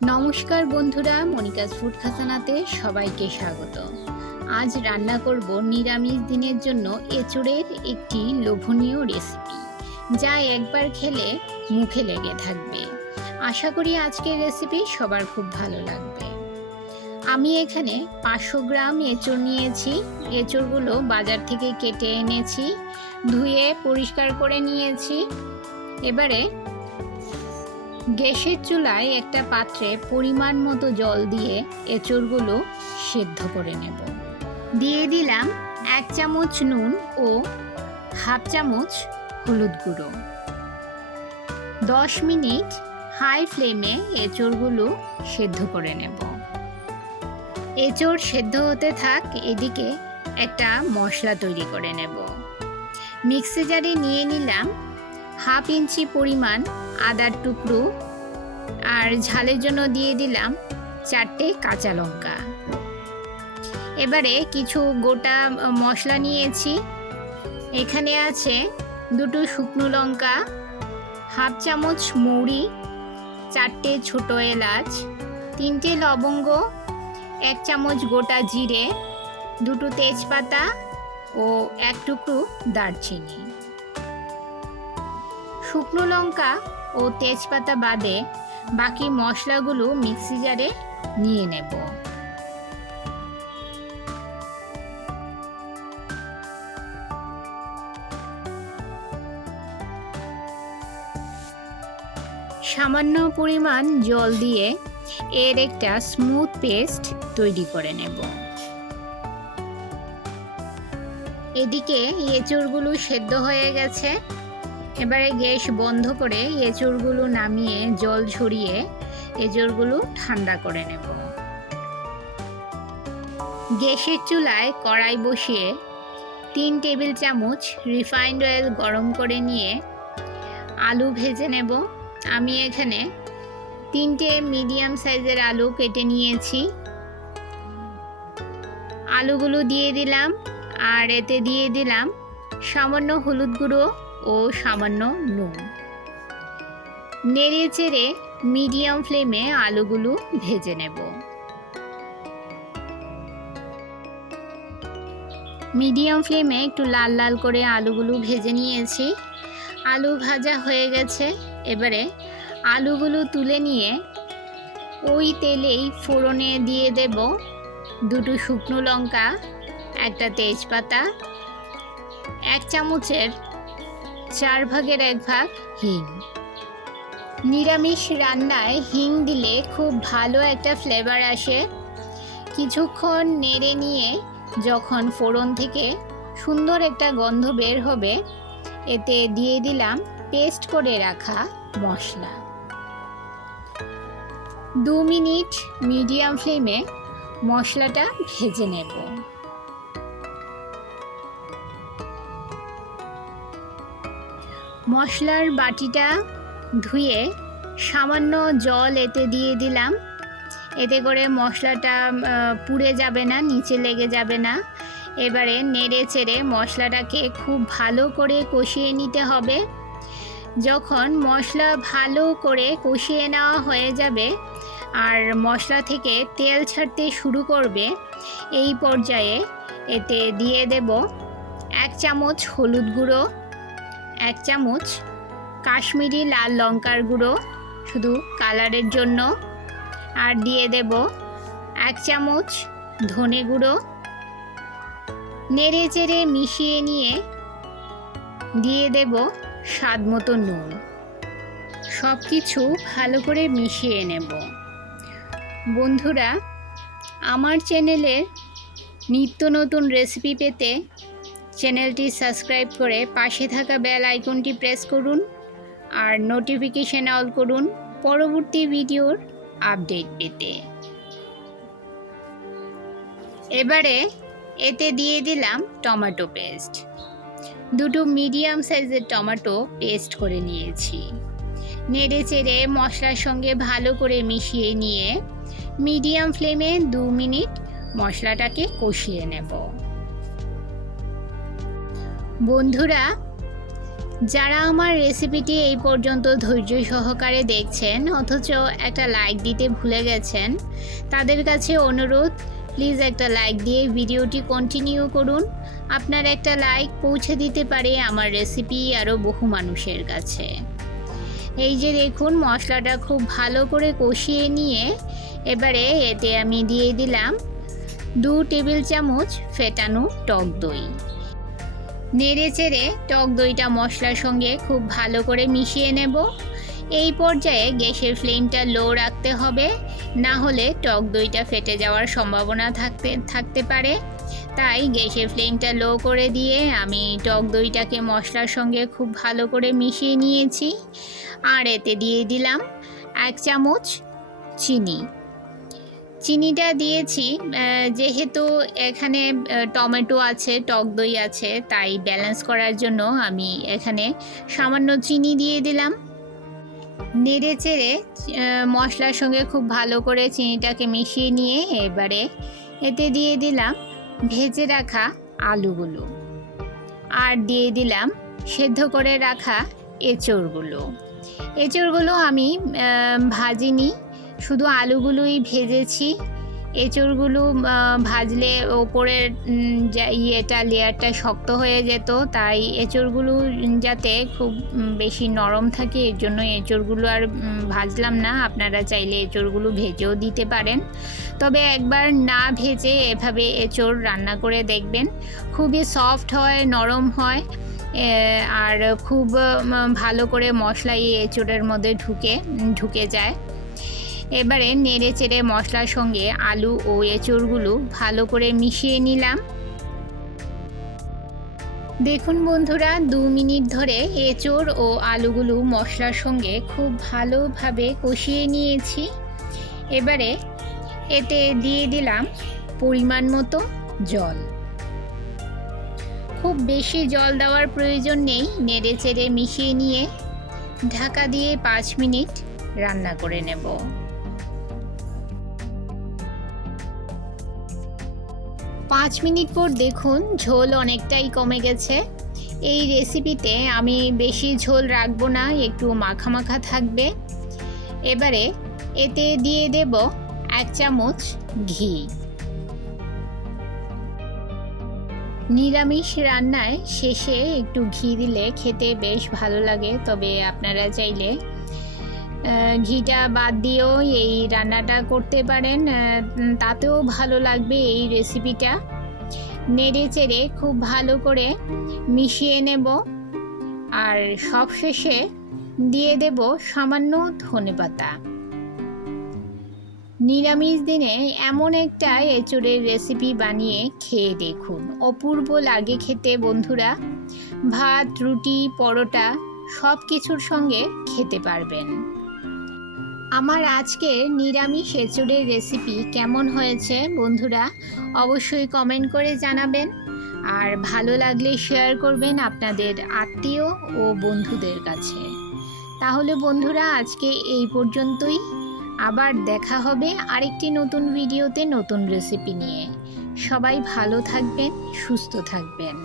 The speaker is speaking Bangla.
নমস্কার বন্ধুরা, মনিকাস ফুড খাজানাতে সবাইকে স্বাগত। আজ রান্না করব নিরামিষ দিনের জন্য এঁচোড়ের একটি লোভনীয় রেসিপি, যা একবার খেলে মুখে লেগে থাকবে। আশা করি আজকের রেসিপি সবার খুব ভালো লাগবে। আমি এখানে 500 গ্রাম এঁচোড় নিয়েছি। এঁচোড়গুলো বাজার থেকে কেটে এনেছি, ধুয়ে পরিষ্কার করে নিয়েছি। এবারে গ্যাসের চুলায় একটা পাত্রে পরিমাণ মতো জল দিয়ে এঁচোড়গুলো সেদ্ধ করে নেব। দিয়ে দিলাম 1 চামচ নুন ও হাফ চামচ হলুদ গুঁড়ো। 10 মিনিট হাই ফ্লেমে এঁচোড়গুলো সেদ্ধ করে নেব। এঁচোড় সেদ্ধ হতে থাক, এদিকে একটা মশলা তৈরি করে নেব। মিক্সি জারে নিয়ে নিলাম হাফ ইঞ্চি পরিমাণ আদার টুকরো, আর ঝালের জন্য দিয়ে দিলাম 4টে কাঁচা লঙ্কা। এবারে কিছু গোটা মশলা নিয়েছি। এখানে আছে 2টো শুকনো লঙ্কা, হাফ চামচ মৌরি, 4টে ছোট এলাচ, 3টে লবঙ্গ, 1 চামচ গোটা জিরে, 2টো তেজপাতা ও 1 টুকরো দারচিনি। শুকনো লঙ্কা ও তেজপাতা বাদে বাকি মশলাগুলো মিক্সি জারে নিয়ে নেব। সামান্য পরিমাণ জল দিয়ে এর একটা স্মুথ পেস্ট তৈরি করে নেব। এদিকে এঁচোড়গুলো সেদ্ধ হয়ে গেছে। এবারে গ্যাস বন্ধ করে এঁচোড়গুলো নামিয়ে জল ঝরিয়ে এঁচোড়গুলো ঠান্ডা করে নেব। গ্যাসের চুলায় কড়াই বসিয়ে 3 টেবিল চামচ রিফাইন্ড অয়েল গরম করে নিয়ে আলু ভেজে নেব। আমি এখানে 3টে মিডিয়াম সাইজের আলু কেটে নিয়েছি। আলুগুলো দিয়ে দিলাম, আর এতে দিয়ে দিলাম সামান্য হলুদ গুঁড়ো ও সামান্য নুন। নেড়ে চেড়ে মিডিয়াম ফ্লেমে আলুগুলো ভেজে নেব। মিডিয়াম ফ্লেমে একটু লাল লাল করে আলুগুলো ভেজে নিয়েছি। আলু ভাজা হয়ে গেছে। এবারে আলুগুলো তুলে নিয়ে ওই তেলেই ফোড়নে দিয়ে দেব 2টো শুকনো লঙ্কা, 1টা তেজপাতা, 1 চামচের 4 ভাগের 1 ভাগ হিং। নিরামিষ রান্নায় হিং দিলে খুব ভালো একটা ফ্লেভার আসে। কিছুক্ষণ নেড়ে নিয়ে যখন ফোড়ন থেকে সুন্দর একটা গন্ধ বের হবে, এতে দিয়ে দিলাম পেস্ট করে রাখা মশলা। 2 মিনিট মিডিয়াম ফ্লেমে মশলাটা ভেজে নেব। মশলার বাটিটা ধুয়ে সামান্য জল এতে দিয়ে দিলাম। এতে করে মশলাটা পুড়ে যাবে না, নিচে লেগে যাবে না। এবারে নেড়ে চেড়ে মশলাটাকে খুব ভালো করে কষিয়ে নিতে হবে। যখন মশলা ভালো করে কষিয়ে নেওয়া হয়ে যাবে আর মশলা থেকে তেল ছাড়তে শুরু করবে, এই পর্যায়ে এতে দিয়ে দেব 1 চামচ হলুদ গুঁড়ো, 1 চামচ কাশ্মীরি লাল লঙ্কার গুঁড়ো শুধু কালারের জন্য, আর দিয়ে দেব 1 চামচ ধনে গুঁড়ো। নেড়ে চেড়ে মিশিয়ে নিয়ে দিয়ে দেব স্বাদ মতো নুন। সব কিছু ভালো করে মিশিয়ে নেব। বন্ধুরা, আমার চ্যানেলের নিত্য নতুন রেসিপি পেতে চ্যানেলটি সাবস্ক্রাইব করে পাশে থাকা বেল আইকনটি প্রেস করুন, আর নোটিফিকেশন অল করুন পরবর্তী ভিডিওর আপডেট পেতে। এবারে এতে দিয়ে দিলাম টমেটো পেস্ট। 2টো মিডিয়াম সাইজের টমেটো পেস্ট করে নিয়েছি। নেড়ে চেড়ে মশলার সঙ্গে ভালো করে মিশিয়ে নিয়ে মিডিয়াম ফ্লেমে 2 মিনিট মশলাটাকে কষিয়ে নেব। বন্ধুরা, যারা আমার রেসিপিটি এই পর্যন্ত ধৈর্য সহকারে দেখছেন অথচ একটা লাইক দিতে ভুলে গেছেন, তাদের কাছে অনুরোধ, প্লিজ একটা লাইক দিয়ে ভিডিওটি কন্টিনিউ করুন। আপনার একটা লাইক পৌঁছে দিতে পারে আমার রেসিপি আরও বহু মানুষের কাছে। এই যে দেখুন, মশলাটা খুব ভালো করে কষিয়ে নিয়ে এবারে এতে আমি দিয়ে দিলাম 2 টেবিল চামচ ফেটানো টক দই। নেড়ে চেড়ে টক দইটা মশলার সঙ্গে খুব ভালো করে মিশিয়ে নেব। এই পর্যায়ে গ্যাসের ফ্লেমটা লো রাখতে হবে, না হলে টক দইটা ফেটে যাওয়ার সম্ভাবনা থাকতে পারে। তাই গ্যাসের ফ্লেমটা লো করে দিয়ে আমি টক দইটাকে মশলার সঙ্গে খুব ভালো করে মিশিয়ে নিয়েছি। আর এতে দিয়ে দিলাম 1 চামচ চিনি। চিনিটা দিয়েছি যেহেতু এখানে টমেটো আছে, টক দই আছে, তাই ব্যালেন্স করার জন্য আমি এখানে সামান্য চিনি দিয়ে দিলাম। নেড়ে চেড়ে মশলার সঙ্গে খুব ভালো করে চিনিটাকে মিশিয়ে নিয়ে এবারে এতে দিয়ে দিলাম ভেজে রাখা আলুগুলো, আর দিয়ে দিলাম সেদ্ধ করে রাখা এঁচড়গুলো। এঁচড়গুলো আমি ভাজিনি, শুধু আলুগুলোই ভেজেছি। এঁচড়গুলো ভাজলে ওপরের লেয়ারটা শক্ত হয়ে যেত, তাই এঁচড়গুলো যাতে খুব বেশি নরম থাকে এর জন্য এঁচড়গুলো আর ভাজলাম না। আপনারা চাইলে এঁচড়গুলো ভেজেও দিতে পারেন, তবে একবার না ভেজে এভাবে এঁচড় রান্না করে দেখবেন, খুবই সফট হয়, নরম হয়, আর খুব ভালো করে মশলা এই এঁচড়ের মধ্যে ঢুকে যায়। এবারে নেড়ে চেড়ে মশলার সঙ্গে আলু ও এঁচড়গুলো ভালো করে মিশিয়ে নিলাম। দেখুন বন্ধুরা, 2 মিনিট ধরে এঁচড় ও আলুগুলো মশলার সঙ্গে খুব ভালোভাবে কষিয়ে নিয়েছি। এবারে এতে দিয়ে দিলাম পরিমাণ মতো জল। খুব বেশি জল দেওয়ার প্রয়োজন নেই। নেড়ে চেড়ে মিশিয়ে নিয়ে ঢাকা দিয়ে 5 মিনিট রান্না করে নেব। 5 মিনিট পর দেখুন ঝোল অনেকটাই কমে গেছে। এই রেসিপিতে আমি বেশি ঝোল রাখবো না, একটু মাখা মাখা থাকবে। এবারে এতে দিয়ে দেব 1 চামচ ঘি। নিরামিষ রান্নায় শেষে একটু ঘি দিলে খেতে বেশ ভালো লাগে, তবে আপনারা চাইলে ঘিটা বাদ দিয়েও এই রান্নাটা করতে পারেন, তাতেও ভালো লাগবে এই রেসিপিটা। নেড়ে চেড়ে খুব ভালো করে মিশিয়ে নেব, আর সবশেষে দিয়ে দেব সামান্য ধনেপাতা। নিরামিষ দিনে এমন একটা এঁচড়ের রেসিপি বানিয়ে খেয়ে দেখুন, অপূর্ব লাগে খেতে বন্ধুরা। ভাত, রুটি, পরোটা সব কিছুর সঙ্গে খেতে পারবেন। আমার আজকের নিরামিষ এঁচড়ের রেসিপি কেমন হয়েছে বন্ধুরা অবশ্যই কমেন্ট করে জানাবেন, আর ভালো লাগলে শেয়ার করবেন আপনাদের আত্মীয় ও বন্ধুদের কাছে। তাহলে বন্ধুরা আজকে এই পর্যন্তই, আবার দেখা হবে আরেকটি নতুন ভিডিওতে নতুন রেসিপি নিয়ে। সবাই ভালো থাকবেন, সুস্থ থাকবেন।